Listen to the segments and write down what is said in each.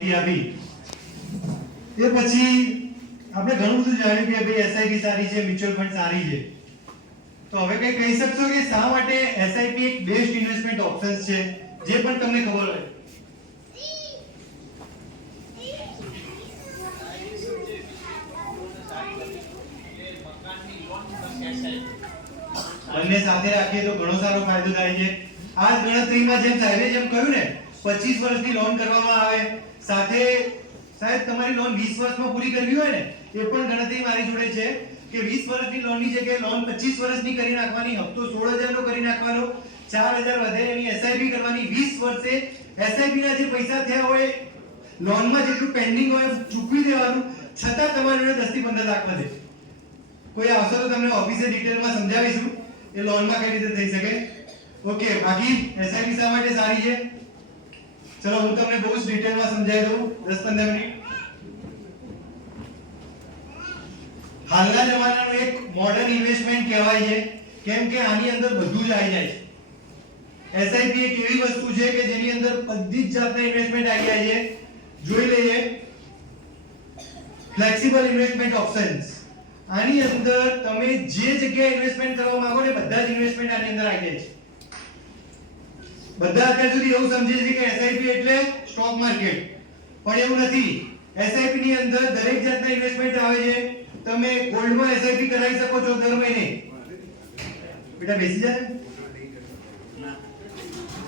આપી એ પછી આપણે ઘણું બધું જાણ્યું કે ભાઈ એસઆઈપી સારી છે, મ્યુચ્યુઅલ ફંડ સારી છે. તો હવે કઈ કહી શકશો કે શા માટે એસઆઈપી એક બેસ્ટ ઇન્વેસ્ટમેન્ટ ઓપ્શન છે, જે પણ તમને ખબર હોય? બંને સાથે રાખીએ તો ઘણો સારો ફાયદો થાય છે. આ ગણતરીમાં જેમ સાહેબે જેમ કહ્યું ને 25 વર્ષની લોન કરવામાં આવે, સાથે સાહેબ તમારી લોન 20 વર્ષમાં પૂરી કરવી હોય ને એ પણ ગણતરી મારી જોડે છે કે 20 વર્ષની લોનની જગ્યાએ લોન 25 વર્ષની કરી નાખવાની, હપ્તો 16000 નો કરી નાખવાનો, 4000 વધે એની એસઆઈપી કરવાની. 20 વર્ષે એસઆઈપી ના જે પૈસા થયા હોય, લોનમાં જેટલું પેન્ડિંગ હોય ચૂકવી દેવાનું, છતાં તમારી જોડે 10 થી 15 લાખ વધે. કોઈ આવશે તો તમને ઓફિસે ડિટેલમાં સમજાવીશું એ લોનમાં કઈ રીતે થઈ શકે. ઓકે, બાકી એસઆઈપી શા માટે સારી છે? ચલો હું તમને બહુ જ ડિટેલમાં સમજાવી દઉં 10-15 મિનિટ. હાલના જમાનાનું એક મોડર્ન ઇન્વેસ્ટમેન્ટ કહેવાય છે, કેમ કે આની અંદર બધું જ આવી જાય છે. એસઆઈપી એક એવી વસ્તુ છે કે જેની અંદર બધી જ જાતના ઇન્વેસ્ટમેન્ટ આવી જાય છે. જોઈ લઈએ ફ્લેક્સિબલ ઇન્વેસ્ટમેન્ટ ઓપ્શન્સ. આની અંદર તમે જે જગ્યાએ ઇન્વેસ્ટમેન્ટ કરવા માંગો ને બધા જ ઇન્વેસ્ટમેન્ટ આની અંદર આવી જાય છે. બધા અત્યાર સુધી એવું સમજે છે કે એસઆઈપી એટલે સ્ટોક માર્કેટ, પણ એવું નથી. એસઆઈપી ની અંદર દરેક જાતના ઇન્વેસ્ટમેન્ટ આવે છે. તમે ગોલ્ડમાં એસઆઈપી કરાવી શકો છો દર મહિને. બેટા બેસી જા.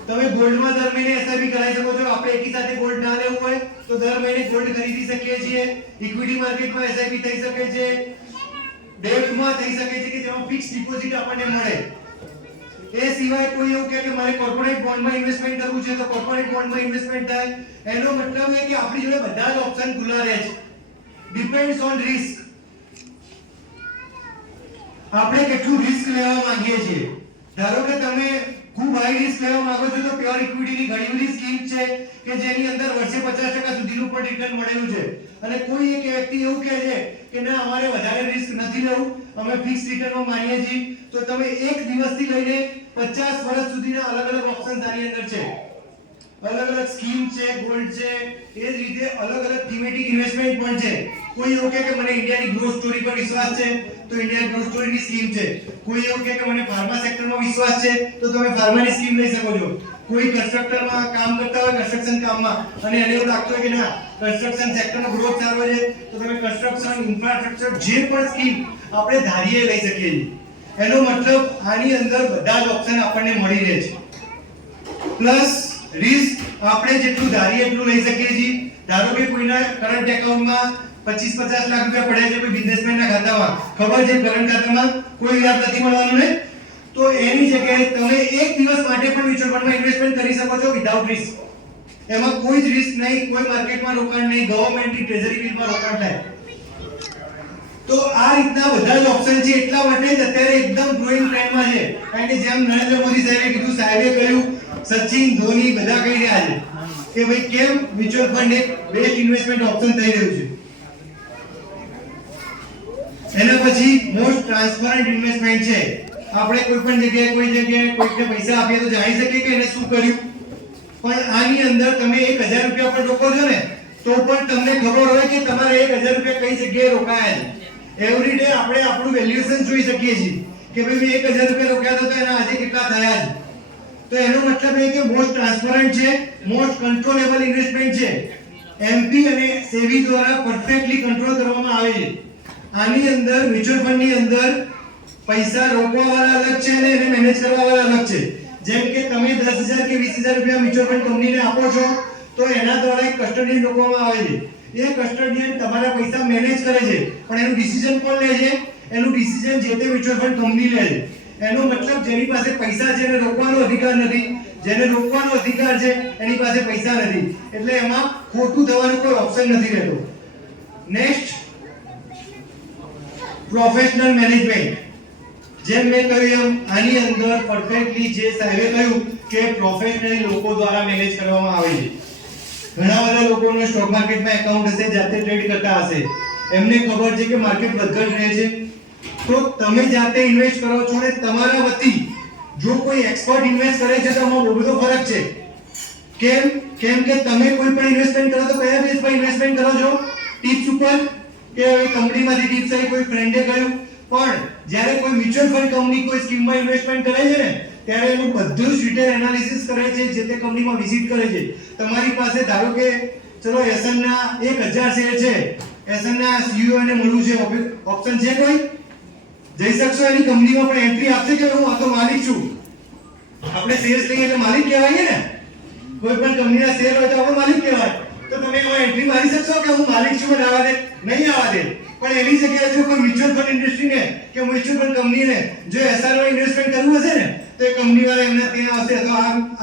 તમે ગોલ્ડમાં દર મહિને એસઆઈપી કરાવી શકો છો. આપણે એકી સાથે ગોલ્ડ ના લેવું હોય તો દર મહિને ગોલ્ડ ખરીદી શકીએ છીએ. ઇક્વિટી માર્કેટમાં એસઆઈપી થઈ શકે છે, ડેટમાં થઈ શકે છે કે જેમાં ફિક્સ ડિપોઝિટ આપણને મળે. એ સિવાય કોઈ એવું કહે કે મારે કોર્પોરેટ બોન્ડમાં ઇન્વેસ્ટમેન્ટ કરવું છે તો કોર્પોરેટ બોન્ડમાં ઇન્વેસ્ટમેન્ટ થાય. એનો મતલબ એ કે આપણી જોડે બધા જ ઓપ્શન ખુલ્લા રહે છે. Depends on risk. આપણે કેટલું રિસ્ક લેવા માંગીએ છીએ. ધારો કે તમે ખૂબ હાઈ રિસ્ક લેવા માંગો છો તો પ્યોર ઇક્વિટીની ઘણી બધી સ્કીમ છે કે જેની અંદર વર્ષે 50% સુધીનું પણ રિટર્ન મળેલું છે. અને કોઈ એક વ્યક્તિ એવું કહે છે કે ના અમારે વધારે રિસ્ક નથી લેવું, અમે ફિક્સ રિટર્નમાં માનીએ છીએ, તો તમે એક દિવસથી લઈને 50 વર્ષ સુધીના અલગ અલગ ઓપ્શન્સ આની અંદર છે. અલગ અલગ સ્કીમ છે, ગોલ્ડ છે, એ જ રીતે અલગ અલગ થીમેટિક ઇન્વેસ્ટમેન્ટ પણ છે. કોઈ એવું કહે કે મને ઇન્ડિયાની ગ્રોથ સ્ટોરી પર વિશ્વાસ છે તો ઇન્ડિયન ગ્રોથ સ્ટોરીની સ્કીમ છે. કોઈ એવું કહે કે મને ફાર્મા સેક્ટરમાં વિશ્વાસ છે તો તમે ફાર્માની સ્કીમ લઈ શકો છો. કોઈ કન્સ્ટ્રક્ટરમાં કામ કરતા હોય, કન્સ્ટ્રક્શન કામમાં, અને એને એવું લાગતું હોય કે ના કન્સ્ટ્રક્શન સેક્ટરનો ગ્રોથ સારો છે તો તમે કન્સ્ટ્રક્શન ઇન્ફ્રાસ્ટ્રક્ચર જે પણ સ્કીમ આપણે ધારીએ લઈ શકીએ છીએ. એનો મતલબ આની અંદર બધા જ ઓપ્શન આપણને મળી રહે છે. પ્લસ રિસ્ક આપણે જેટલું ધારીએ એટલું લઈ શકીએ છીએ. ધારો કે કોઈના કરંટ એકાઉન્ટમાં 25-50 લાખ રૂપિયા પડ્યા છે કોઈ બિઝનેસમેનના ખાતામાં, ખબર છે કરંટ ખાતામાં કોઈ વ્યાજ નથી મળવાનું ને, તો એની જગ્યાએ તમે એક દિવસ માટે પણ મ્યુચ્યુઅલ ફંડમાં ઇન્વેસ્ટમેન્ટ કરી શકો છો વિધાઉટ રિસ્ક. એમાં કોઈ જ રિસ્ક નહીં, કોઈ માર્કેટમાં રોકાણ નહીં, ગવર્નમેન્ટની ટ્રેઝરી બિલમાં રોકાણ થાય. તો આ રીતના બધા જ ઓપ્શન છે. એટલા માટે જ અત્યારે એકદમ ગ્રોઈંગ ટ્રેન્ડમાં છે. કારણ કે જેમ નરેન્દ્ર મોદી સાહેબે કીધું, સાહેબે કહ્યું, સચિન, ધોની બધા કહી રહ્યા છે કે ભાઈ કેમ મ્યુચ્યુઅલ ફંડ એક બેસ્ટ ઇન્વેસ્ટમેન્ટ ઓપ્શન થઈ રહ્યું છે. એના પછી મોસ્ટ ટ્રાન્સપરન્ટ ઇન્વેસ્ટમેન્ટ છે. આપણે કોઈ પણ જગ્યાએ કોઈને પૈસા આપીએ તો જાણી શકીએ કે એને શું કર્યું. પણ આની અંદર તમે 1000 રૂપિયા પણ રોકો છો ને તો પણ તમને ખબર હોય કે તમારે 1000 રૂપિયા કઈ જગ્યાએ રોકાયા છે. એવરી ડે આપણે આપણું વેલ્યુએશન જોઈ શકીએ છીએ કે ભાઈ મેં 1000 રૂપિયા રોક્યા હતા તો એના આજે કેટલા થયા છે. તો એનો મતલબ એ કે મોસ્ટ ટ્રાન્સપરન્ટ છે, મોસ્ટ કંટ્રોલેબલ ઇન્વેસ્ટમેન્ટ છે. એમપી અને સેબી દ્વારા પરફેક્ટલી કંટ્રોલ કરવામાં આવે છે. આની અંદર મ્યુચ્યુઅલ ફંડ ની અંદર પૈસા રોકવાવાળા અલગ છે અને એને મેનેજ કરવાવાળા અલગ છે. જેમ કે તમે 10000 કે 20000 રૂપિયા મ્યુચ્યુઅલ ફંડ કંપનીને આપો છો તો એના દ્વારા એક કસ્ટડીયન રોકવામાં આવે છે. એ કસ્ટડીયન તમારા પૈસા મેનેજ કરે છે, પણ એનું ડિસિઝન કોણ લે છે? એનું ડિસિઝન જે તે મ્યુચ્યુઅલ ફંડ કંપની લે છે. એનો મતલબ જેની પાસે પૈસા છે એને રોકવાનો અધિકાર નથી, જેને રોકવાનો અધિકાર છે એની પાસે પૈસા નથી. એટલે એમાં ખોટું થવાનું કોઈ ઓપ્શન નથી રહેતો. Next, professional management. જેમ મેં કહ્યું એમ આની અંદર પરફેક્ટલી જે સાહેબે કહ્યું કે પ્રોફેશનલી લોકો દ્વારા મેનેજ કરવામાં આવે છે. ઘણા બધા લોકોને સ્ટોક માર્કેટમાં એકાઉન્ટ હશે, જાતે ટ્રેડ કરતા હશે, એમને ખબર છે કે માર્કેટ વધઘટ રહે છે. તો તમે જાતે ઇન્વેસ્ટ કરો છો ને તમારા વતી જો કોઈ એક્સપર્ટ ઇન્વેસ્ટ કરે છે તો આમાં બહુ બધો ફરક છે. કેમ કે તમે કોઈ પણ ઇન્વેસ્ટમેન્ટ કરો તો કયા કરો છો ટિપ્સ ઉપર કે કંપનીમાંથી ટિપ્સ આવી, કોઈ ફ્રેન્ડે કહ્યું, પણ જ્યારે કોઈ મ્યુચ્યુઅલ ફંડ કંપની કોઈ સ્કીમમાં ઇન્વેસ્ટમેન્ટ કરે છે ને ત્યારે એનું બધું જ ડિટેલ એનાલિસિસ કરે છે, જે તે કંપનીમાં વિઝિટ કરે છે. તમારી પાસે ધારો કે ચલો એસનના 1000 શેર છે, એસનના સીઈઓ ને મળવું છે, ઓપ્શન છે કોઈ? જઈ શકશો એની કંપનીમાં પણ એન્ટ્રી આપશે કે હું આ તો માલિક છું? આપણે શેર્સ લઈએ એટલે માલિક કહેવાય ને, કોઈ પણ કંપનીના શેર હોય તો આપણે માલિક કહેવાય. તો તમે એમાં એન્ટ્રી મારી શકશો કે હું માલિક છું અને આવા દે? નહીં આવા દે. પણ એની જગ્યાએ જો કોઈ મ્યુચ્યુઅલ ફંડ ઇન્ડસ્ટ્રીને કે મ્યુચ્યુઅલ ફંડ કંપનીને જો એસઆરમાં ઇન્વેસ્ટમેન્ટ કરવું હશે ને તો એ કંપનીવાળા એમને ત્યાં આવશે, તો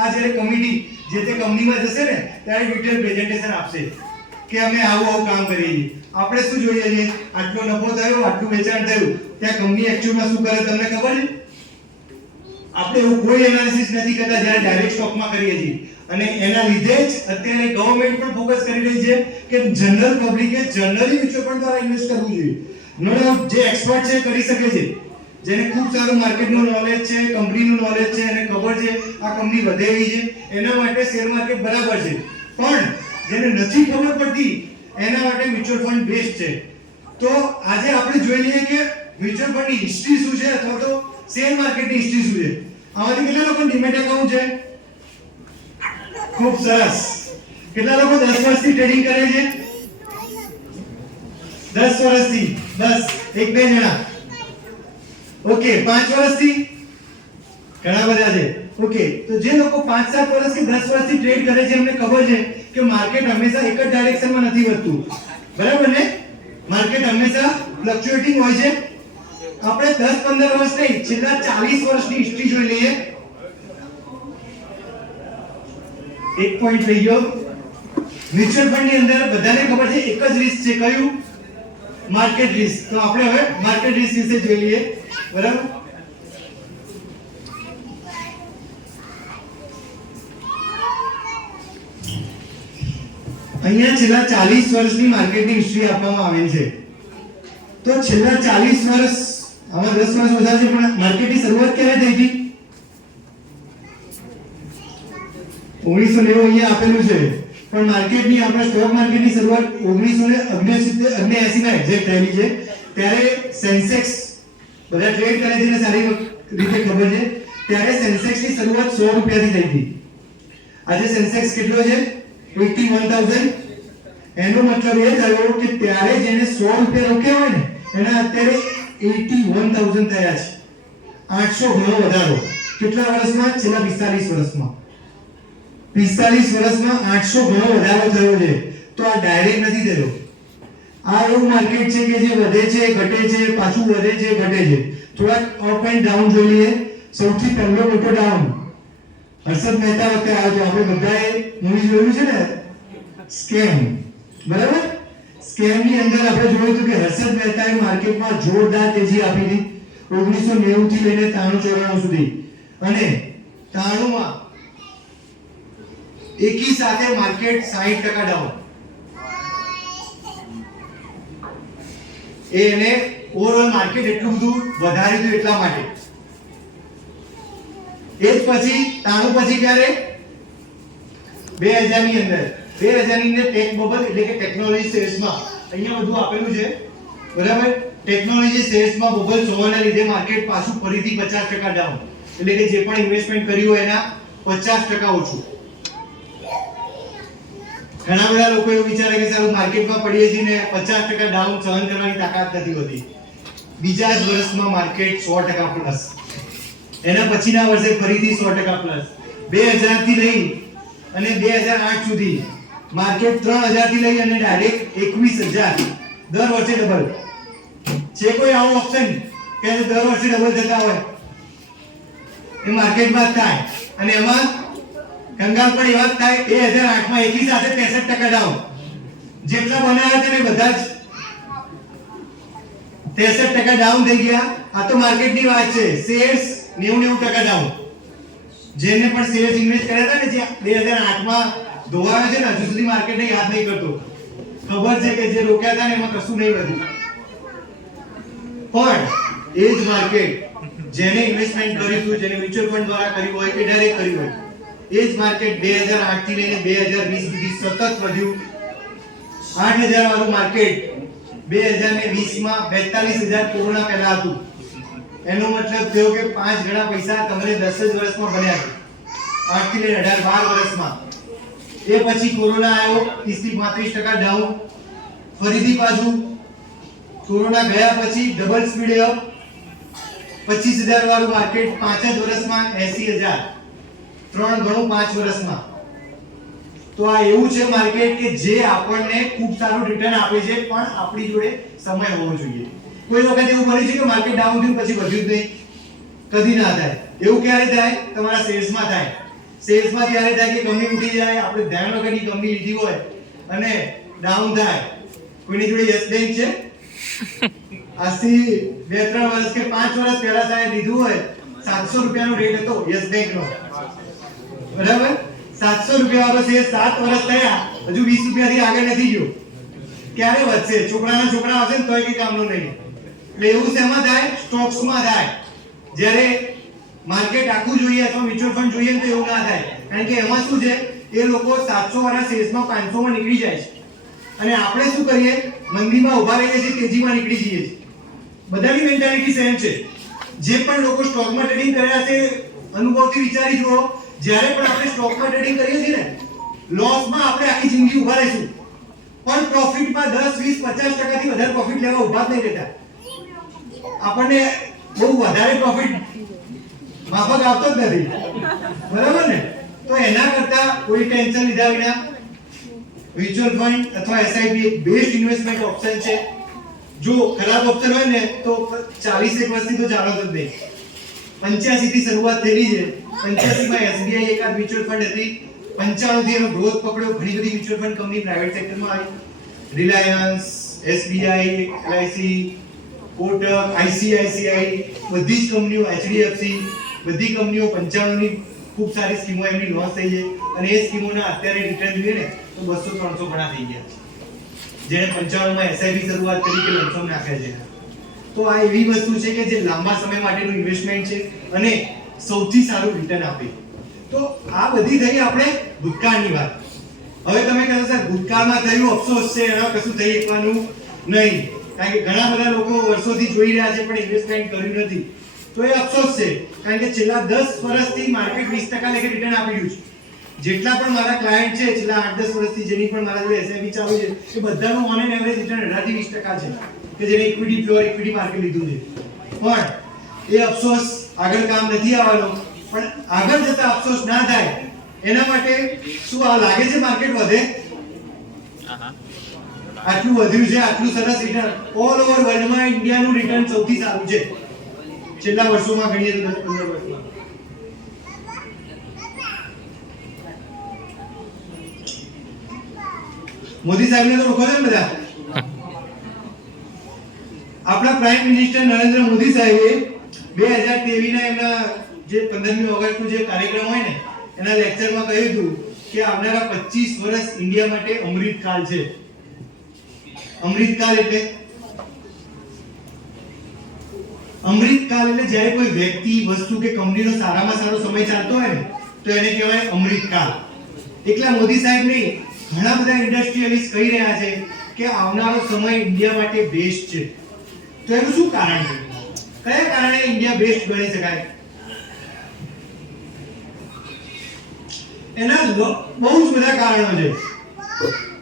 આ જ્યારે કમિટી જે તે કંપનીમાં જશે ને ત્યારે ડિટેલ પ્રેઝન્ટેશન આપશે કે અમે આવું કામ કરીએ છીએ. આપણે શું જોઈએ છે? આટલો નફો થયો, આટલું વેચાણ થયું, ત્યાં કંપની એક્ચ્યુઅલમાં શું કરે તમને ખબર છે? આપણે એવું કોઈ એનાલિસિસ નથી કરતા જ્યારે ડાયરેક્ટ સ્ટોકમાં કરીએ છીએ. અને એના લીધે જ અત્યારે ગવર્નમેન્ટ પણ ફોકસ કરી રહી છે કે જનરલ પબ્લિકે જનરલી મ્યુચ્યુઅલ ફંડ દ્વારા ઇન્વેસ્ટ કરવું જોઈએ. નો ડાઉટ જે એક્સપર્ટ છે કરી શકે છે, જેને ખૂબ સારું માર્કેટનું નોલેજ છે, કંપનીનું નોલેજ છે અને ખબર છે આ કંપની વધે એવી છે, એના માટે શેર માર્કેટ બરાબર છે. પણ જેને નથી ખબર પડતી એના માટે મ્યુચ્યુઅલ ફંડ બેસ્ટ છે. તો આજે આપણે જોઈ લઈએ કે મ્યુચ્યુઅલ ફંડની હિસ્ટ્રી શું છે અથવા તો શેર માર્કેટની હિસ્ટ્રી શું છે. આમાંથી કેટલા લોકો ડીમેટ એકાઉન્ટ છે? ખૂબ સરસ. કેટલા લોકો 10 વર્ષથી ટ્રેડિંગ કરે છે? 10 વર્ષથી? બસ એક બે જણા. ઓકે, 5 વર્ષથી? ઘણા બધા છે. ઓકે, તો જે લોકો 5-7 વર્ષ કે 10 વર્ષથી ટ્રેડ કરે છે એમને ખબર છે કે માર્કેટ હંમેશા એક જ ડાયરેક્શનમાં નથી વધતું, બરાબર ને? માર્કેટ હંમેશા ફ્લક્ચ્યુએટિંગ હોય છે. આપણે 10-15 વર્ષ નહીં, છેલ્લા 40 વર્ષની હિસ્ટ્રી જોઈ લઈએ. એક પોઈન્ટ લઈ ગયો. મ્યુચ્યુઅલ ફંડની અંદર બધાને ખબર છે એક જ રિસ્ક છે, કયું? Market risk. તો આપણે હવે માર્કેટ રિસ્ક વિશે જોઈ લઈએ, બરાબર? અહીંયા છેલ્લા 40 વર્ષની માર્કેટની હિસ્ટ્રી આપવામાં આવેલ છે. તો છેલ્લા 40 વર્ષ, આમાં 10 વર્ષ ઓછા છે, પણ માર્કેટની શરૂઆત ક્યારે થઈ હતી? 1990 અહીંયા આપેલું છે. પણ માર્કેટની, આપણા સ્ટોક માર્કેટની શરૂઆત 1979 માં એક્ઝેક્ટ થયેલી છે. ત્યારે સેન્સેક્સ, બધા ટ્રેડ કરે છે ને સારી રીતે ખબર છે, ત્યારે સેન્સેક્સની શરૂઆત 100 રૂપિયાથી થઈ હતી. આજે સેન્સેક્સ કેટલો છે? 81,000. એનો મતલબ એ થયો કે ત્યારે જેને 100 રૂપિયા રોક્યા હોય ને એના અત્યારે 81,000 થયા છે. 800 ગણો વધારો. કેટલા વર્ષમાં? છેલ્લા 45 વર્ષમાં. 45 વર્ષમાં 800 ગણો વધારો થયો છે. તો આ ડાયરેક્ટ નથી થયો. આ એવું માર્કેટ છે કે જે વધે છે, ઘટે છે, પાછું વધે છે, ઘટે છે. થોડા અપ એન્ડ ડાઉન જોઈ લઈએ. સૌથી પહેલો મોટો ડાઉન હર્ષદ મહેતા વખતે આવ્યો હતો. આપણે બધાએ મૂવી જોયું છે ને, સ્કેમ, બરાબર? સ્કેમ ની અંદર આપણે જોયું હતું કે હર્ષદ મહેતાએ માર્કેટમાં જોરદાર તેજી આપી હતી 1990 થી લઈને 93-94 સુધી. અને 93 માં એકી સાથે માર્કેટ 60% ડાઉન. એને ઓવરઓલ માર્કેટ એટલું બધું વધાર્યું હતું એટલા માટે. એ જ પછી 93 પછી ક્યારે? 2000 ની અંદર 2000 ની અંદર ટેક બબલ એટલે કે ટેકનોલોજી શેર્સમાં અહીંયા બધું આપેલું છે, બરાબર? ટેકનોલોજી શેર્સમાં બબલ જોવાના લીધે માર્કેટ પાછું ફરીથી 50% ડાઉન. એટલે કે જે પણ ઇન્વેસ્ટમેન્ટ કર્યું હોય એના 50% ઓછું. ઘણા બધા લોકો એવું વિચારે કે સારું માર્કેટમાં પડીએ છીએ ને 50% ડાઉન સહન કરવાની તાકાત નથી હોતી. બીજા જ વર્ષમાં માર્કેટ 100% પ્લસ. એના પછીના વર્ષે ફરીથી 100% પ્લસ. 2000 થી લઈ અને 2008 સુધી માર્કેટ 3000 થી લઈ અને ડાયરેક્ટ 21000 દર વર્ષે ડબલ. છે કોઈ આવો ઓપ્શન કે દર વર્ષે ડબલ થતા હોય? એ માર્કેટમાં થાય. અને એમાં કંગાલ પણ એવા જ થાય. 2008 માં એકી સાથે 63% ડાઉન. જેટલા બનાવ્યા છે ને બધા જ 63% ડાઉન થઈ ગયા. આ તો માર્કેટની વાત છે. Shares 90% down. જેને પણ શેર્સ ઇન્વેસ્ટ કર્યા હતા ને જે 2008 માં ધોવાયો છે ને હજુ સુધી માર્કેટને યાદ નહીં કરતો. ખબર છે કે જે રોક્યા હતા ને એમાં કશું નહીં વધ્યું. પણ એ જ માર્કેટ જેને ઇન્વેસ્ટમેન્ટ કર્યું હતું, જેને મ્યુચ્યુઅલ ફંડ દ્વારા કર્યું હોય કે ડાયરેક્ટ કર્યું હોય, એ જ માર્કેટ 2008 થી લઈને 2020 સુધી સતત વધ્યું. 8,000 વાળું માર્કેટ 2020 માં 42,000 કોરોના પહેલા હતું. એનો મતલબ થયો કે 5 ગણા પૈસા તમને 10 જ વર્ષમાં બન્યા છે. 8 થી લઈને 18 12 વર્ષમાં. એ પછી કોરોના આવ્યો, 30 થી 35% ડાઉન. ફરીથી પાછું કોરોના ગયા પછી ડબલ સ્પીડે અપ. 25,000 વાળું માર્કેટ 5 જ વર્ષમાં 80,000. 3 ગણું 5 વર્ષમાં. તો આ એવું છે માર્કેટ કે જે આપણને ખૂબ સારું રિટર્ન આપે છે, પણ આપણી જોડે સમય હોવો જોઈએ. કોઈ વખત એવું બને છે કે માર્કેટ ડાઉન થયું પછી વધ્યું જ નહીં, કદી ના થાય. એવું ક્યારે થાય? તમારા સેલ્સમાં થાય. સેલ્સમાં ત્યારે થાય કે કંપની ઉઠી જાય, આપણે ધ્યાન વગરની કંપની લીધી હોય અને ડાઉન થાય. કોઈની જોડે યસ બેંક છે? આજથી 2-3 વર્ષ કે 5 વર્ષ પહેલા સાહેબ લીધું હોય, 700 રૂપિયાનો રેટ હતો યસ બેંકનો, બરાબર? 700 રૂપિયા વાળો છે, 7 વર્ષ થયા, હજુ 20 રૂપિયાથી આગળ નથી ગયો. ક્યારે વધશે? છોકરાના છોકરા આવશે ને તોય કઈ કામનું નહીં. એટલે એવું શેમાં થાય? સ્ટોક્સમાં થાય. જ્યારે માર્કેટ આખું જોઈએ અથવા મ્યુચ્યુઅલ ફંડ જોઈએ તો એવું ના થાય. કારણ કે એમાં શું છે, એ લોકો 700 વાળા સેલ્સમાં 500 માં નીકળી જાય છે અને આપણે શું કરીએ? મંદીમાં ઉભા રહીએ છીએ, તેજીમાં નીકળી જઈએ છીએ. બધાની મેન્ટાલિટી સેમ છે. જે પણ લોકો સ્ટોકમાં ટ્રેડિંગ કર્યા છે, અનુભવથી વિચારી જુઓ, જ્યારે પણ આપણે સ્ટોકમાં ટ્રેડિંગ કરીએ છીએ ને, લોસમાં આપણે આખી જિંદગી ઉભા રહીશું, પણ પ્રોફિટમાં 10, 20, 50% થી વધારે પ્રોફિટ લેવા ઉભા જ નહીં રહેતા. આપણને બહુ વધારે પ્રોફિટ માફક આવતો જ નથી, બરાબર ને? તો એના કરતા કોઈ ટેન્શન લીધા વિના મ્યુચ્યુઅલ ફંડ અથવા એસઆઈપી એક બેસ્ટ ઇન્વેસ્ટમેન્ટ ઓપ્શન છે. જો ખરાબ ઓપ્શન હોય ને તો 40 વર્ષથી તો ચાલો જ નહીં. 85 થી શરૂઆત થયેલી છે. 85 માં એસબીઆઈ એકાદ મ્યુચ્યુઅલ ફંડ હતી. 95 થી એનો ગ્રોથ પકડ્યો. ઘણી બધી મ્યુચ્યુઅલ ફંડ કંપની પ્રાઇવેટ સેક્ટરમાં આવી. Reliance, SBI, LIC, Kotak, ICICI, બધી જ કંપનીઓ, એચડીએફસી, બધી કંપનીઓ 95 ની ખૂબ સારી સ્કીમો એમની લોન્ચ થઈ છે અને એ સ્કીમોના અત્યારે રિટર્ન જોઈએ ને તો 200-300 ગણા થઈ ગયા છે. જેણે 95 માં એસઆઈપી શરૂઆત કરી કે લમસમ નાખ્યા છે. તો આ એવી વસ્તુ છે કે જે લાંબા સમય માટેનું ઇન્વેસ્ટમેન્ટ છે અને સૌથી સારું રિટર્ન આપે. તો આ બધી થઈ આપણે ભૂતકાળની વાત. હવે તમે કહો સર ભૂતકાળમાં થયું અફસોસ છે, એના કશું થઈ શકવાનું નહીં. કારણ કે ઘણા બધા લોકો વર્ષોથી જોઈ રહ્યા છે પણ ઇન્વેસ્ટમેન્ટ કર્યું નથી. તો એ અફસોસ છે. કારણ કે છેલ્લા 10 વર્ષથી માર્કેટ 20% લેખે રિટર્ન આપી રહ્યું છે. જેટલા પણ મારા ક્લાયન્ટ છે છેલ્લા 8-10 વર્ષથી જેની પણ મારા જોડે એસઆઈપી ચાલુ છે, એ બધાનું ઓન એન એવરેજ રિટર્ન 18 થી 20% છે કે જેને ઇક્વિટી પ્યોર ઇક્વિટી માર્કેટ લીધું છે. પણ એ અફસોસ આગળ કામ નથી આવવાનો. પણ આગળ જતા અફસોસ ના થાય એના માટે શું આ લાગે છે માર્કેટ વધે? આટલું વધ્યું છે, આટલું સરસ રિટર્ન ઓલ ઓવર વર્લ્ડમાં ઇન્ડિયાનું રિટર્ન સૌથી સારું છે છેલ્લા વર્ષોમાં ગણીએ તો 10-15 વર્ષમાં. મોદી સાહેબને તો ઓળખો છો ને બધા? આપણા પ્રાઇમ મિનિસ્ટર નરેન્દ્ર મોદી સાહેબે 2023 ના એમના જે 15મી ઓગસ્ટનો જે કાર્યક્રમ હોય ને એના લેક્ચરમાં કહ્યું હતું કે આવનારા 25 વર્ષ ઇન્ડિયા માટે અમૃતકાળ છે. અમૃતકાળ એટલે જ્યારે કોઈ વ્યક્તિ, વસ્તુ કે કંપનીનો સારામાં સારો સમય ચાલતો હોય ને તો એને કહેવાય અમૃતકાળ. એકલા મોદી સાહેબ નહીં, ઘણા બધા ઇન્ડસ્ટ્રીયલિસ્ટ કહી રહ્યા છે કે આવનારો સમય ઇન્ડિયા માટે બેસ્ટ છે. તો એનું શું કારણ છે? કયા કારણે ઇન્ડિયા બેસ્ટ ગણી શકાય? એના બહુ જ બધા કારણો છે.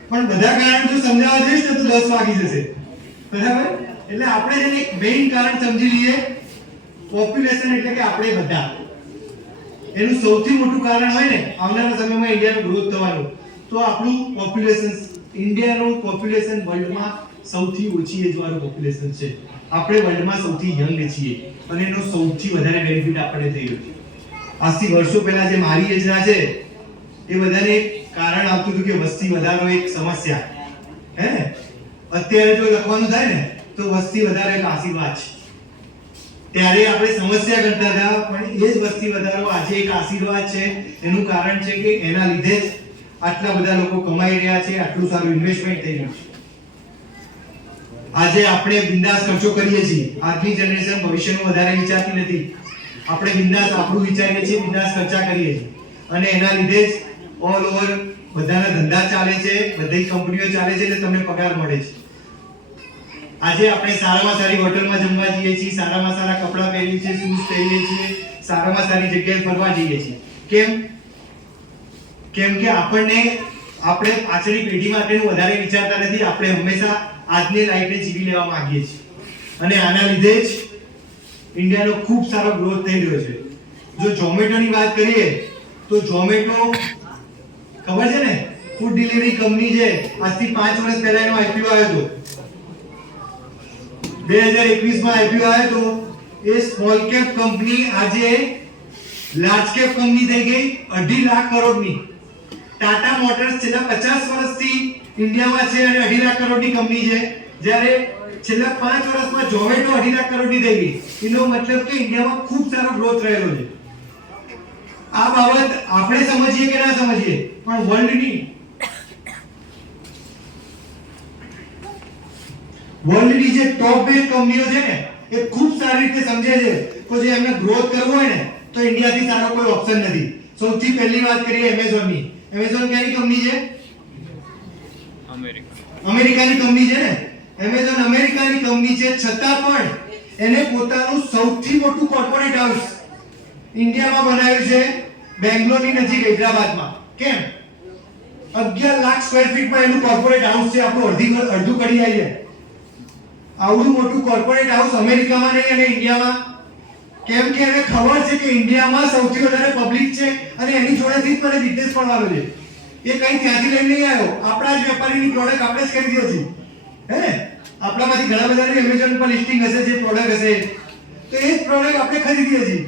પણ બધા કારણ જો સમજાવવા જઈશ ને તો 10 વાગી જશે, બરાબર? એટલે આપણે જેને એક મેઇન કારણ સમજી લઈએ, પોપ્યુલેશન એટલે કે આપણે બધા. એનું સૌથી મોટું કારણ હોય ને આવનારા સમયમાં ઇન્ડિયાનો ગ્રોથ થવાનો તો આપણું પોપ્યુલેશન. ઇન્ડિયાનું પોપ્યુલેશન વર્લ્ડમાં સૌથી ઓછી એજ વાળું પોપ્યુલેશન છે. આપણે વર્લ્ડમાં સૌથી યંગ છીએ અને એનો સૌથી વધારે બેનિફિટ આપણને થઈ રહ્યો છે. આજથી વર્ષો પહેલા જે મારી એજના છે એ બધાને કારણ આવતું હતું કે વસ્તી વધારો એક સમસ્યા. હે અત્યારે જો લખવાનું થાય ને તો વસ્તી વધારો એક આશીર્વાદ છે. ત્યારે આપણે સમસ્યા કરતા હતા પણ એ જ વસ્તી વધારો આજે એક આશીર્વાદ છે. એનું કારણ છે કે એના લીધે જ આટલા બધા લોકો કમાઈ રહ્યા છે, આટલું સારું ઇન્વેસ્ટમેન્ટ થઈ રહ્યું છે. આજે આપણે બિંદાસ ખર્ચો કરીએ છીએ. આજની જનરેશન ભવિષ્યનું વધારે વિચારતી નથી. આપણે બિંદાસ આપણું વિચારીએ છીએ, બિંદાસ ખર્ચા કરીએ છીએ અને એના લીધે જ ઓલ ઓવર બધાના ધંધા ચાલે છે, બધી કંપનીઓ ચાલે છે એટલે તમને પગાર મળે છે. આજે આપણે સારામાં સારી હોટલમાં જમવા જઈએ છીએ, સારામાં સારા કપડાં પહેરીએ છીએ, શૂઝ પહેરીએ છીએ, સારામાં સારી જગ્યાએ ફરવા જઈએ છીએ. કેમ કે આપણે પાછળની પેઢી માટેનું વધારે વિચારતા નથી. આપણે હંમેશા આજની લાઈફને જીવી લેવા માંગીએ છીએ અને આના લીધે જ ઇન્ડિયાનો ખૂબ સારો ગ્રોથ થઈ રહ્યો છે. જો ઝોમેટોની વાત કરીએ તો ઝોમેટો ખબર છે ને, ફૂડ ડિલિવરી કંપની છે. આજથી 5 વર્ષ પહેલા એનો આઈપીઓ આવ્યો હતો. 2021 માં આઈપીઓ આવ્યો તો એ સ્મોલ કેપ કંપની આજે લાર્જ કેપ કંપની થઈ ગઈ 2.5 લાખ કરોડની. ટાટા મોટર્સ છેલ્લા 50 વર્ષથી ઇન્ડિયામાં છે અને 2.5 લાખ કરોડની કંપની છે, જ્યારે છેલ્લા 5 વર્ષમાં ઝોમેટો 2.5 લાખ કરોડની થઈ ગઈ. એનો મતલબ કે ઇન્ડિયામાં ખૂબ સારો ગ્રોથ રહેલો છે. આ બાબત આપણે સમજીએ કે ના સમજીએ, પણ વર્લ્ડની જે ટોપ બેસ્ટ કંપનીઓ છે ને એ ખૂબ સારી રીતે સમજે છે કે જે એમને ગ્રોથ કરવો હોય ને તો ઇન્ડિયાથી સારો કોઈ ઓપ્શન નથી. સૌથી પહેલી વાત કરીએ એમેઝોનની. એમેઝોન ક્યાંની કંપની છે? અમેરિકાની કંપની છે ને. એમેઝોન અમેરિકાની કંપની છે, છતાં પણ એને પોતાનું સૌથી મોટું કોર્પોરેટ હાઉસ ઇન્ડિયામાં બનાવ્યું છે, બેંગ્લોરની નજીક હૈદરાબાદમાં. કેમ? 11 લાખ સ્ક્વેર ફીટમાં એનું કોર્પોરેટ હાઉસ છે. આપણું અડધું કડી આવી જાય. આવડું મોટું કોર્પોરેટ હાઉસ અમેરિકામાં નહીં અને ઇન્ડિયામાં. કેમ કે એને ખબર છે કે ઇન્ડિયામાં સૌથી વધારે પબ્લિક છે અને એની જોડેથી જ મને બિઝનેસ પડવાનો છે. એ કઈ ત્યાંથી લઈને નહીં આવ્યો. આપણા જ વેપારીની પ્રોડક્ટ આપણે જ ખરીદીએ છીએ. હે ને? આપણામાંથી ઘણા બધાની એમેઝોન પર લિસ્ટિંગ હશે, જે પ્રોડક્ટ હશે તો એ જ પ્રોડક્ટ આપણે ખરીદીએ છીએ.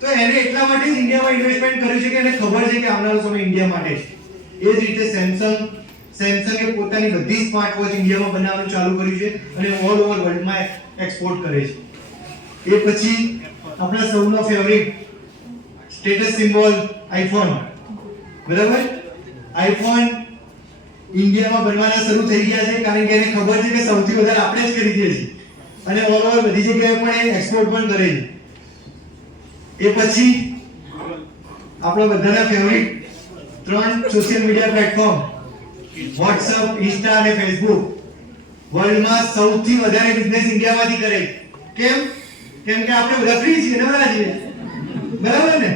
તો એને એટલા માટે જ ઇન્ડિયામાં ઇન્વેસ્ટમેન્ટ કર્યું છે કે એને ખબર છે કે આવનારો સમય ઇન્ડિયા માટે છે. એ જ રીતે સેમસંગે પોતાની બધી સ્માર્ટ વોચ ઇન્ડિયામાં બનાવવાનું ચાલુ કર્યું છે અને ઓલ ઓવર વર્લ્ડમાં એક્સપોર્ટ કરે છે. એ પછી આપણા સૌનો ફેવરિટ સ્ટેટસ સિમ્બોલ આઈફોન. બરાબર? આઈફોન ઇન્ડિયામાં બનવાના શરૂ થઈ ગયા છે, કારણ કે એને ખબર છે કે સૌથી વધારે આપણે જ ખરીદીએ છીએ અને ઓલ ઓવર બધી જગ્યાએ પણ એક્સપોર્ટ પણ કરે છે. એ પછી આપણા બધાના favourite 3 social media platform WhatsApp, Insta અને Facebook વર્લ્ડમાં સૌથી વધારે બિઝનેસ ઇન્ડિયામાંથી કરે. કેમ કે આપણે બધા ફ્રી છીએ, નવરા છીએ. બરાબર ને?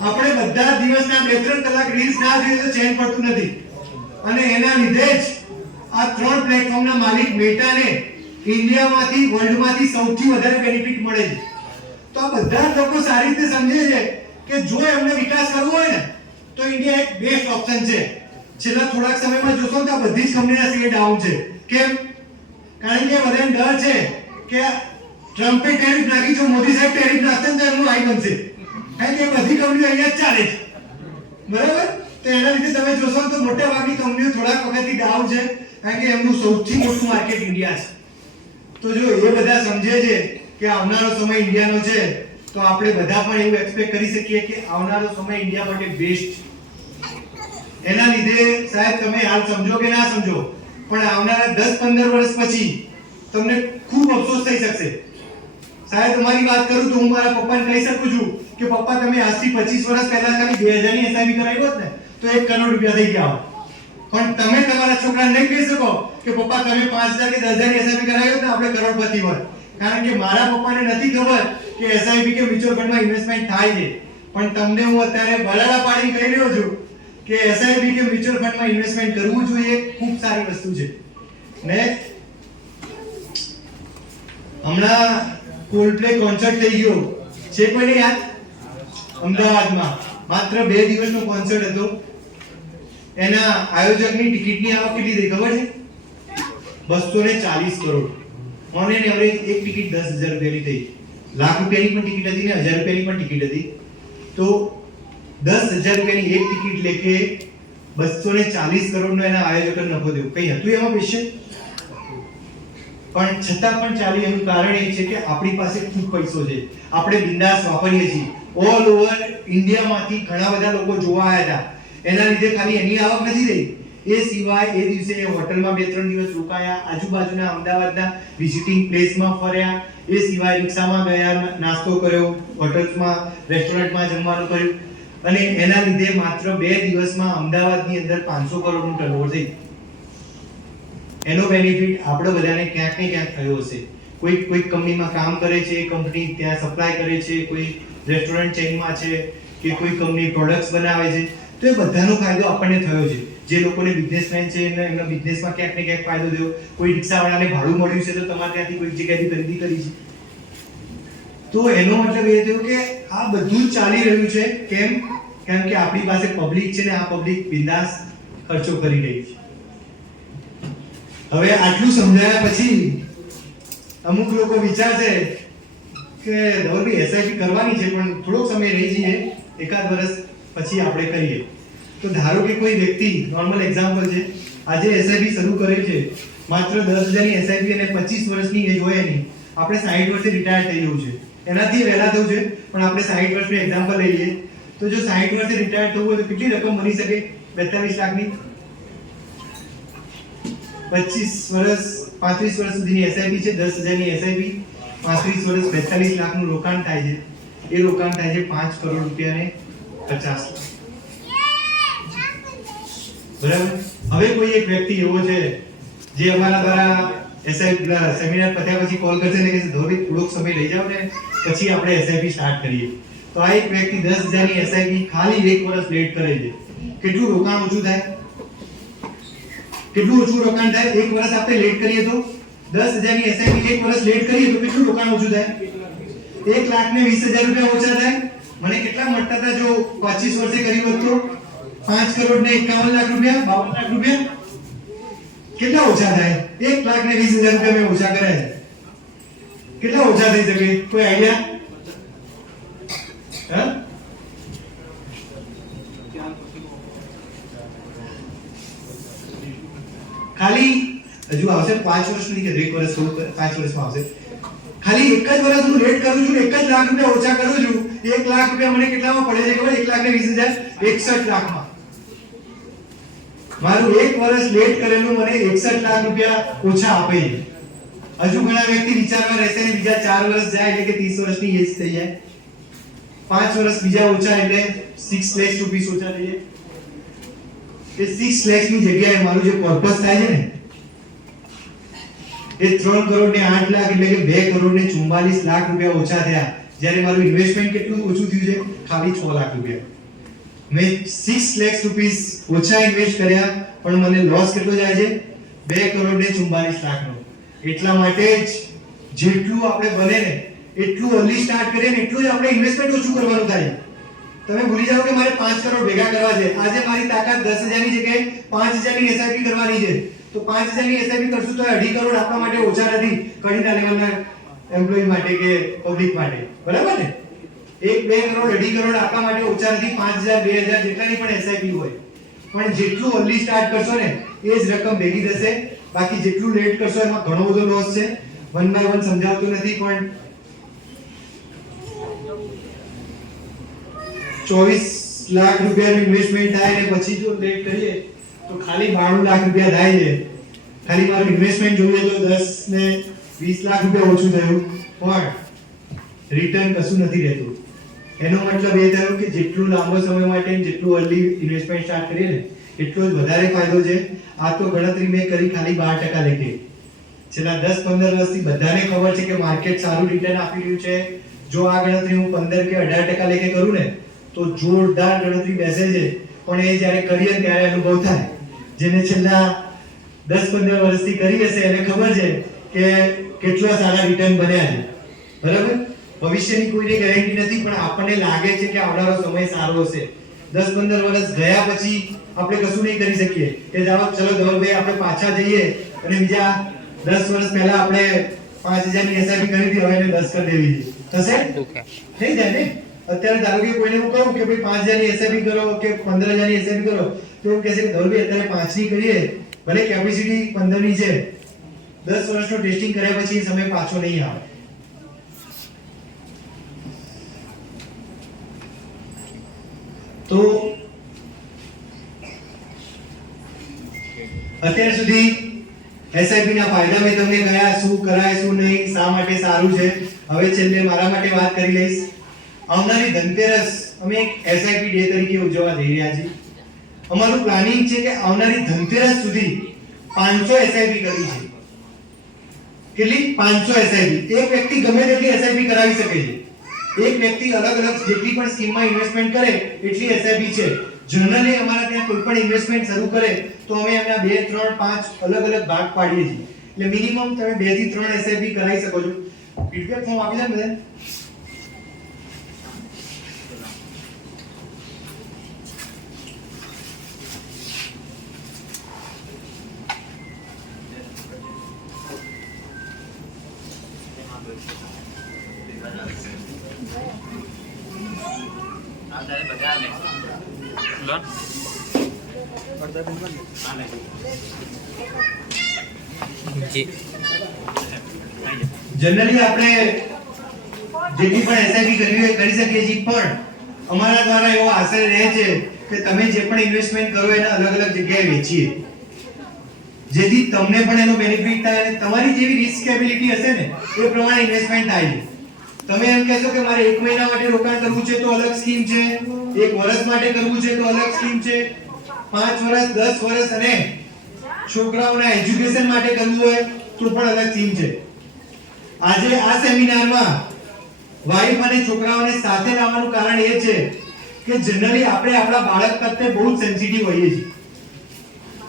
આપણે બધા દિવસના 2-3 કલાક રીલ્સ ના જોઈએ તો ચેન પડતું નથી અને એના લીધે જ આ 3 પ્લેટફોર્મના માલિક મેટાને ઇન્ડિયામાંથી વર્લ્ડમાંથી સૌથી વધારે બેનિફિટ મળે છે. તો આ બધા લોકો સારી રીતે સમજે છે કે જો એમને વિકાસ કરવો હોય ને તો ઇન્ડિયા એક બેસ્ટ ઓપ્શન છે. છેલ્લા થોડાક સમયમાં જોશો તો આ બધી જ કંપનીના શેર ડાઉન છે. કેમ? કારણ કે બધાને ડર છે કે ટ્રમ્પે ટેરિફ નાખી, જો મોદી સાહેબ ટેરિફ નાખશે તો એમનું હાઈ બનશે. કારણ કે બધી કંપનીઓ અહીંયા જ ચાલે છે. બરાબર? તો એના લીધે તમે જોશો તો મોટા ભાગની કંપનીઓ થોડાક વખતથી ડાઉન છે, કારણ કે એમનું સૌથી મોટું માર્કેટ ઇન્ડિયા છે. તો જો એ બધા સમજે છે કે આવનારો સમય ઇન્ડિયાનો છે તો આપણે બધા પણ એવું એક્સપેક્ટ કરી શકીએ કે આવનારો સમય ઇન્ડિયા માટે બેસ્ટ. એના લીધે સાહેબ તમે હાલ સમજો કે ના સમજો, પણ આવનારા 10-15 વર્ષ પછી તમને ખૂબ અફસોસ થઈ શકશે. સાહેબ તમારી વાત કરું તો હું મારા પપ્પાને કહી શકું છું કે પપ્પા તમે આજથી 25 વર્ષ પહેલા ખાલી 2000 ની એસઆઈપી કરાવી હોત ને તો 1 કરોડ રૂપિયા થઈ ગયા હોત. પણ તમે તમારા છોકરાને નહીં કહી શકો કે પપ્પા તમે 5000 કે 10000 ની એસઆઈપી કરાવી હોત ને આપણે કરોડપતિ હોત. કારણ કે મારા પપ્પાને નથી ખબર કે એસઆઈપી કે મ્યુચ્યુઅલ ફંડમાં ઇન્વેસ્ટમેન્ટ થાય છે. પણ તમને હું અત્યારે બરાડા પાડીને કહી રહ્યો છું કે એસઆઈપી કે મ્યુચ્યુઅલ ફંડમાં ઇન્વેસ્ટમેન્ટ કરવું જોઈએ, ખૂબ સારી વસ્તુ છે. ને હમણાં કોલ્ડપ્લે કોન્સર્ટ થઈ ગયો છે, કોઈને યાદ? અમદાવાદમાં માત્ર 2 દિવસનો કોન્સર્ટ હતો. એના આયોજકની ટિકિટની આવક કેટલી થઈ ખબર છે? 240 કરોડ. ઓન એન એવરેજ એક ટિકિટ 10,000 રૂપિયાની થઈ. લાખ રૂપિયાની પણ ટિકિટ હતી ને 1000 રૂપિયાની પણ ટિકિટ હતી. તો 10,000 રૂપિયાની એક ટિકિટ લેકે 240 કરોડનો એના આયોજકે નફો થયો. કઈ હતું એમાં પેશન્ટ? પણ છતાં પણ ચાલી એનું કારણ એ છે કે આપણી પાસે ખૂબ પૈસો છે, આપણે બિંદાસ વાપરીએ છીએ. ઓલ ઓવર ઇન્ડિયામાંથી ઘણા બધા લોકો જોવા આવ્યા હતા. એના લીધે ખાલી એની આવક નથી થઈ, એ સિવાય એ દિવસે હોટલમાં 2-3 દિવસ રોકાયા, આજુબાજુના અમદાવાદના વિઝિટિંગ પ્લેસમાં ફર્યા, એ સિવાય રિક્ષામાં ગયા, નાસ્તો કર્યો, હોટલ્સમાં રેસ્ટોરન્ટમાં જમવાનું કર્યું. અને એના લીધે માત્ર 2 દિવસમાં અમદાવાદની અંદર 500 કરોડનું ટર્નઓવર થઈ. એનો બેનિફિટ આપણે બધાને ક્યાંક ને ક્યાંક થયો હશે. કોઈ કંપનીમાં કામ કરે છે, કંપની ત્યાં સપ્લાય કરે છે, કોઈ રેસ્ટોરન્ટ ચેઇનમાં છે કે કોઈ કંપની પ્રોડક્ટ્સ બનાવે છે, તો એ બધાનો ફાયદો આપણને થયો છે. જે લોકોને બિઝનેસમેન છે એમના બિઝનેસમાં ક્યાંક ને ક્યાંક ફાયદો થયો. કોઈ રિક્ષાવાળાને ભાડું મળ્યું છે તો તમારે ત્યાંથી કોઈ જગ્યાએથી ખરીદી કરી છે. તો એનો મતલબ એ થયો કે આ બધું જ ચાલી રહ્યું છે. કેમ? કારણ કે આપણી પાસે પબ્લિક છે ને આ પબ્લિક બિંદાસ ખર્ચો કરી રહી છે. હવે આટલું સમજાયા પછી અમુક લોકો વિચારશે કે ધવલભાઈ એસઆઈપી કરવાની છે પણ થોડોક સમય રહી જઈએ, એકાદ વર્ષ પછી આપણે કરીએ. તો ધારો કે કોઈ વ્યક્તિ, નોર્મલ એક્ઝામ્પલ છે, આજે એસઆઈપી શરૂ કરે છે, માત્ર 10,000 ની એસઆઈપી અને 25 વર્ષની એજ હોય એની, આપણે 60 વર્ષે રિટાયર થઈ જવું છે. એનાથી વહેલા થવું છે પણ આપણે 60 વર્ષનું એક્ઝામ્પલ લઈ લઈએ. તો જો 60 વર્ષે રિટાયર થવું હોય તો કેટલી રકમ બની શકે? 42 લાખની. 25 વર્ષ 35 વર્ષ સુધીની એસઆઈપી છે, 10,000 ની એસઆઈપી, 35 વર્ષ 42 લાખનું રોકાણ થાય છે. એ રોકાણ થાય છે 5 કરોડ રૂપિયા ને 50 લાખ. બરાબર? હવે કોઈ એક વ્યક્તિ એવો છે જે અમારા દ્વારા એસઆઈપી સેમિનાર પત્યા પછી કોલ કરશે ને કે ધોરી થોડોક સમય લઈ જાવ ને પછી આપણે એસઆઈપી સ્ટાર્ટ કરીએ. તો આ એક વ્યક્તિ 10,000 ની એસઆઈપી ખાલી 1 વર્ષ લેટ કરે છે. કેટલું રોકાણ ઓછું થાય? કેટલું ઓછું રોકાણ થાય? 1 વર્ષ આપણે લેટ કરીએ તો 10,000 ની એસઆઈપી 1 વર્ષ લેટ કરીએ તો કેટલું રોકાણ ઓછું થાય? 1,20,000 રૂપિયા ઓછા થાય. મને કેટલા મળતા હતા જો 25 વર્ષે કર્યું હોત તો? 5 કરોડ ને 51 લાખ રૂપિયા, 52 લાખ રૂપિયા. કેટલા ઓછા થાય? 1,20,000 રૂપિયા મેં ઓછા કર્યા છે. કેટલા ઓછા થઈ શકે? કોઈ આઈડિયા? હા? ખાલી હજુ આવશે 5 વર્ષ નહીં કે 1 વર્ષ, 5 વર્ષમાં આવશે. ખાલી એક જ વર્ષ હું લેટ કરું છું, 1 જ લાખ રૂપિયા ઓછા કરું છું. 1 લાખ રૂપિયા મને કેટલામાં પડે છે ખબર? 1,20,000 61 લાખમાં. મારું 1 વર્ષ લેટ કરેલું મને 61 લાખ રૂપિયા ઓછા આપે. હજુ ઘણા વ્યક્તિ વિચારવા રહેશે ને બીજા 4 વર્ષ જાય એટલે કે 30 વર્ષની એજ થઈ જાય. 5 વર્ષ બીજા ઓછા એટલે 6 લાખ રૂપિયા ઓછા થઈ જાય. એ 6 લાખની જગ્યાએ મારું જે પર્પસ થાય છે ને એ 3 કરોડ ને 8 લાખ એટલે કે 2 કરોડ ને 44 લાખ રૂપિયા ઓછા થયા. જ્યારે મારું ઇન્વેસ્ટમેન્ટ કેટલું ઓછું થયું છે? ખાલી 6 લાખ રૂપિયા. મેં 6 લાખ રૂપિયા ઓછા ઇન્વેસ્ટ કર્યા પણ મને લોસ કેટલો જાય છે? 2 કરોડ ને 44 લાખનો. એટલા માટે જ જેટલું આપણે બને ને એટલું અર્લી સ્ટાર્ટ કરીએ ને એટલું જ આપણે ઇન્વેસ્ટમેન્ટ ઓછું કરવાનું થાય. તમે ભૂલી જાઓ કે મારે 5 કરોડ ભેગા કરવા છે. આજે મારી તાકાત 10,000 ની જગ્યાએ 5,000 ની એસઆઈપી કરવાની છે. તો 5,000 ની એસઆઈપી કરશું તો 2.5 કરોડ આપવા માટે ઓછા નથી કડીના લેવલના એમ્પ્લોયી માટે કે પબ્લિક માટે. બરાબર ને? 1-2 કરોડ 2.5 કરોડ આપવા માટે ઓછા નથી. 5,000 2,000 જેટલાની પણ એસઆઈપી હોય. પણ જેટલું અર્લી સ્ટાર્ટ કરશો ને એ જ રકમ ભેગી થશે. બાકી જેટલું લેટ કરશો એમાં ઘણો બધો લોસ છે. વન બાય વન સમજાવતું નથી પણ 24 લાખ રૂપિયાનું ઇન્વેસ્ટમેન્ટ થાય ને પછી જો લેટ કરીએ તો ખાલી 92 લાખ રૂપિયા થાય છે. ખાલી મારું ઇન્વેસ્ટમેન્ટ જોઈએ તો 10 ને 20 લાખ રૂપિયા ઓછું થયું પણ રિટર્ન કશું નથી રહેતું. એનો મતલબ એ થયો કે જેટલું લાંબો સમય માટે જેટલું અર્લી ઇન્વેસ્ટમેન્ટ સ્ટાર્ટ કરીએ ને એટલો જ વધારે ફાયદો છે. આ તો ગણતરી મેં કરી ખાલી 12% લેખે. છેલ્લા 10-15 વર્ષથી બધાને ખબર છે કે માર્કેટ સારું રિટર્ન આપી રહ્યું છે. જો આ ગણતરી હું 15 કે 18% લેખે કરું ને તો જોરદાર ગણતરી બેસે છે. પણ એ જ્યારે કરીએ ત્યારે અનુભવ થાય. જેને છેલ્લા 10-15 વર્ષથી કરી હશે એને ખબર છે કે કેટલા સારા રિટર્ન બન્યા છે. બરાબર? ભવિષ્યની કોઈને ગેરંટી નથી પણ આપણને લાગે છે કે આવનારો સમય સારો હશે. 10-15 વર્ષ ગયા પછી આપણે કશું નહીં કરી શકીએ કે જાઓ ચલો ધવલભાઈ આપણે પાછા જઈએ અને બીજા 10 વર્ષ પહેલા આપણે 5,000 ની એસઆઈપી કરી હતી હવે એને 10 કરી દેવી છે. થશે? થઈ જાય ને? અત્યારે ધારો કે કોઈને હું કહું કે ભાઈ 5,000 ની એસઆઈપી કરો કે 15,000 ની એસઆઈપી કરો તો એમ કહેશે કે ધવલભાઈ અત્યારે 5 ની કરીએ ભલે કેપેસિટી 15 ની છે 10 વર્ષનો ટેસ્ટિંગ કર્યા પછી એ સમય પાછો નહીં આવે. તો અત્યાર સુધી એસઆઈપી ના ફાયદા મેં તમને કહ્યા, શું કરાય શું નહીં, શા માટે સારું છે. હવે છેલ્લે મારા માટે વાત કરી લઈશ. આવનારી ધનતેરસ અમે એક SIP ડે તરીકે ઉજવવા જઈ રહ્યા છીએ. અમારું પ્લાનિંગ છે કે આવનારી ધનતેરસ સુધી 500 SIP કરવી છે. કેટલી? 500 SIP. એક વ્યક્તિ ગમે તેટલી SIP કરાવી શકે છે. એક વ્યક્તિ અલગ અલગ જેટલી પણ સ્કીમમાં ઇન્વેસ્ટમેન્ટ કરે એટલી SIP છે. જનરલી અમારા ત્યાં કોઈ પણ ઇન્વેસ્ટમેન્ટ શરૂ કરે તો અમે એમના 2 3 5 અલગ અલગ ભાગ પાડીએ છીએ. એટલે મિનિમમ તમે 2 થી 3 SIP કરાવી શકો છો. ફીડબેક ફોર્મ આપી દે બધા. જનરલી આપણે જેટલી પણ SIP કરવી હોય કરી શકીએ છીએ, પણ અમારા દ્વારા એવો આશય રહે છે કે તમે જે પણ ઇન્વેસ્ટમેન્ટ કરો એને અલગ અલગ જગ્યાએ વેચીએ, જેથી તમને પણ એનો બેનિફિટ થાય અને તમારી જેવી રિસ્ક એબિલિટી હશે ને એ પ્રમાણે ઇન્વેસ્ટમેન્ટ થાય છે. તમે એમ કહેશો કે મારે 1 મહિના માટે રોકાણ કરવું છે તો અલગ સ્કીમ છે, 1 વર્ષ માટે કરવું છે તો અલગ સ્કીમ છે, 5 વર્ષ 10 વર્ષ અને છોકરાઓના એજ્યુકેશન માટે કરવું હોય તો પણ અલગ સ્કીમ છે. આજે આ સેમિનારમાં વાઈફ અને છોકરાઓને સાથે લાવવાનું કારણ એ છે કે જનરલી આપણે આપણા બાળક પ્રત્યે બહુ સેન્સિટિવ હોઈએ છીએ.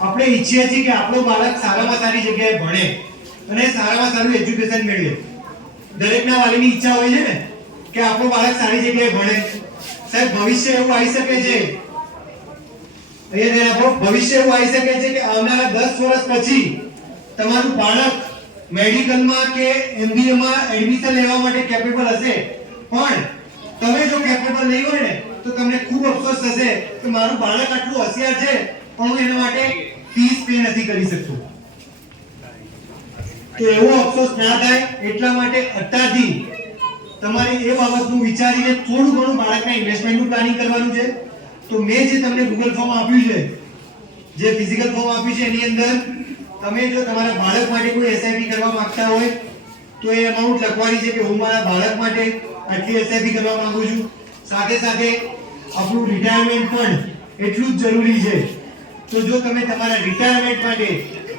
આપણે ઈચ્છીએ છીએ કે આપણો બાળક સારામાં સારી જગ્યાએ ભણે અને સારામાં સારું એજ્યુકેશન મેળવે. દરેકના વાલીની ઈચ્છા હોય છે ને કે આપણો બાળક સારી જગ્યાએ ભણે. સાહેબ, ભવિષ્ય એવું આવી શકે છે, ભવિષ્ય એવું આવી શકે છે કે આવનારા 10 વર્ષ પછી તમારું બાળક મેડિકલમાં કે MBA માં એડમિશન લેવા માટે કેપેબલ હશે, પણ તમે જો કેપેબલ નહીં હોય ને તો તમને ખૂબ અફસોસ થશે કે મારું બાળક આટલું હોશિયાર છે પણ હું એના માટે ફીસ પે નથી કરી શકતો. તો એવો અફસોસ ના થાય એટલા માટે અત્યારથી તમારે એ બાબતનું વિચારીને થોડું ઘણું બાળકના ઇન્વેસ્ટમેન્ટનું પ્લાનિંગ કરવાનું છે. તો મેં જે તમને ગૂગલ ફોર્મ આપ્યું છે, જે ફિઝિકલ ફોર્મ આપ્યું છે, એની અંદર તમે જો તમારા બાળક માટે કોઈ SIP કરવા માંગતા હોય તો એ અમાઉન્ટ લખવાની છે કે હું મારા બાળક માટે આટલી SIP કરવા માંગુ છું. સાથે સાથે આપણું રિટાયરમેન્ટ પણ એટલું જ જરૂરી છે. તો જો તમે તમારા રિટાયરમેન્ટ માટે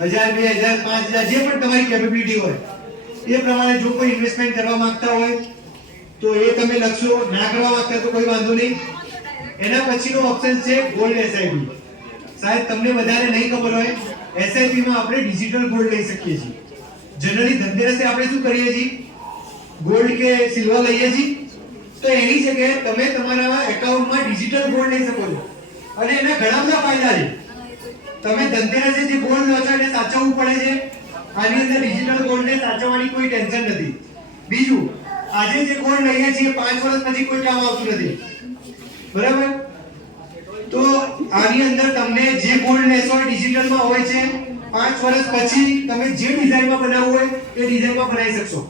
1000 2000 5000 જે પણ તમારી કેપેબિલિટી હોય એ પ્રમાણે જો કોઈ ઇન્વેસ્ટમેન્ટ કરવા માંગતા હોય તો એ તમે લખશો. ના કરવા માંગતા તો કોઈ વાંધો નહીં. એના પછીનો ઓપ્શન છે ગોલ્ડ SIP. સાહેબ, તમને વધારે નહીં ખબર હોય, SIP માં આપણે ડિજિટલ ગોલ્ડ લઈ શકીએ છીએ. જનરલી ધનતેરસે આપણે શું કરીએ છીએ? ગોલ્ડ કે સિલ્વર લઈએ છીએ. તો એની જગ્યાએ તમે તમારા એકાઉન્ટમાં ડિજિટલ ગોલ્ડ લઈ શકો છો અને એના ઘણા બધા ફાયદા છે. તમે ધનતેરસે જે ગોલ્ડ લો છો એને સાચવવું પડે છે. આની અંદર ડિજિટલ ગોલ્ડને સાચવવાની કોઈ ટેન્શન નથી. બીજું, આજે જે ગોલ્ડ લઈએ છીએ 5 વર્ષ પછી કોઈ કામ આવતું નથી, બરાબર? તો આની અંદર તમને જે ગોલ્ડ લેશો ડિજિટલમાં હોય છે. 5 વર્ષ પછી તમે જે ડિઝાઇનમાં બનાવવું હોય એ ડિઝાઇનમાં બનાવી શકશો.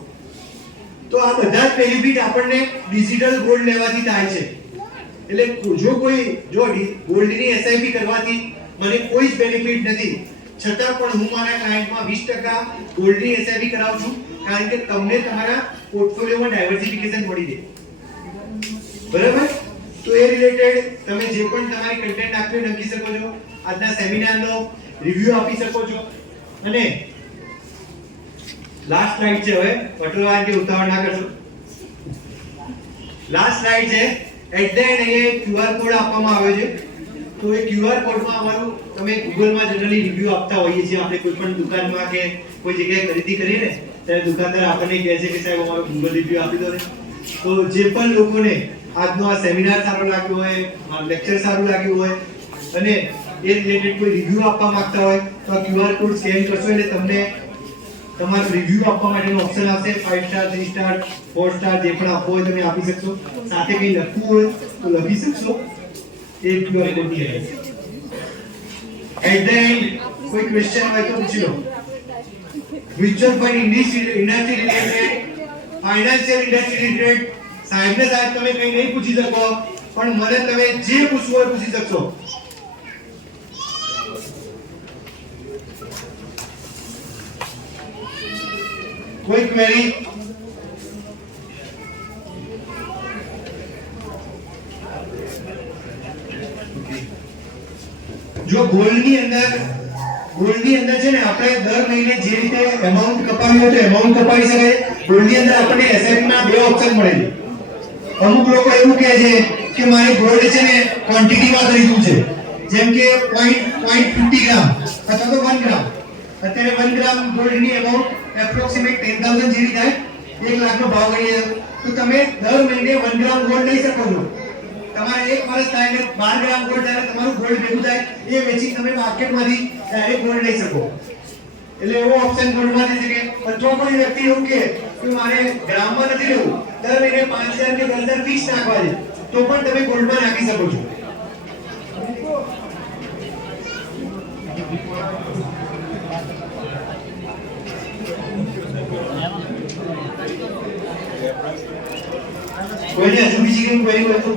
તો આ બધા જ બેનિફિટ આપણને ડિજિટલ ગોલ્ડ લેવાથી થાય છે. એટલે જો ગોલ્ડની SIP કરવાથી મને કોઈ જ બેનિફિટ નથી, છતાં પણ હું મારા ક્લાયન્ટમાં 20% ગોલ્ડની SIP કરાવું છું, કારણ કે તમને તમારા પોર્ટફોલિયોમાં ડાયવર્સિફિકેશન મળી રહે. બરાબર? તો એ રિલેટેડ તમે જે પણ તમારી કન્ટેન્ટ આપી લખી શકો છો. આજના સેમિનારનો રિવ્યુ આપી શકો છો. અને લાસ્ટ સ્લાઇડ છે, હવે પટોળા કે ઉતાવળ ના કરશો. લાસ્ટ સ્લાઇડ છે. એટ ધ એન્ડ અહીંયા QR કોડ આપવામાં આવ્યો છે. તો એ QR કોડમાં અમારું તમે ગૂગલમાં જનરલી રિવ્યુ આપતા હોઈએ છીએ. આપણે કોઈ પણ દુકાનમાં કે કોઈ જગ્યાએ ખરીદી કરીએ ને ત્યારે દુકાનદાર આપણને કહે છે કે સાહેબ અમારો ગૂગલ રિવ્યુ આપી દો ને. તો જે પણ લોકોને આજનો આ સેમિનાર સારો લાગ્યો હોય, લેક્ચર સારું લાગ્યું હોય અને એ રિલેટેડ કોઈ રિવ્યુ આપવા માંગતા હોય તો આ QR કોડ સ્કેન કરશો એટલે તમને તમારો રિવ્યુ આપવા માટેનો ઓપ્શન આવશે. 5 સ્ટાર 3 સ્ટાર 4 સ્ટાર જે પણ આપવો હોય તમે આપી શકશો. સાથે કંઈ લખવું હોય તો લખી શકશો. એ QR કોડ છે. એટ ધ એન્ડ કોઈ ક્વેશ્ચન હોય તો પૂછી લો. Mutual fund industry related, financial industry related સાહેબને સાહેબ તમે કંઈ નહીં પૂછી શકો, પણ મને તમે જે પૂછવું હોય પૂછી શકશો. કોઈ ક્વેરી? ગોલ્ડની અંદર છે ને આપણે દર મહિને જે રીતે એમાઉન્ટ કપાવી હોય તો એમાઉન્ટ કપાવી શકાય. ગોલ્ડની અંદર આપણને એસઆઈપી ના બે ઓપ્શન મળે છે. અમુક લોકો એવું કહે છે કે મારે ગોલ્ડ છે ને ક્વોન્ટિટીમાં ખરીદવું છે, જેમ કે 0.50 ગ્રામ અથવા તો 1 ગ્રામ. અત્યારે 1 ગ્રામ ગોલ્ડની એમાઉન્ટ એપ્રોક્સિમેટ 10,000 જેવી થાય, 1 લાખનો ભાવ ગણીએ તો તમે દર મહિને 1 ગ્રામ ગોલ્ડ લઈ શકો છો. તમારે એક વર્ષ થાય એટલે 12 ગ્રામ ગોલ્ડ ત્યારે તમારું ગોલ્ડ ભેગું થાય, એ વેચી તમે માર્કેટમાંથી ડાયરેક્ટ ગોલ્ડ લઈ શકો. એટલે એવો ઓપ્શન ગોલ્ડમાં થઈ શકે. પણ જો કોઈ વ્યક્તિ એવું કે મારે ગ્રામમાં નથી લેવું, દર મહિને 5,000 કે 10,000 ફિક્સ નાખવા છે, તો પણ તમે ગોલ્ડમાં નાખી શકો છો. કોઈને હજુ બીજી કોઈ ક્વેરી હોય તો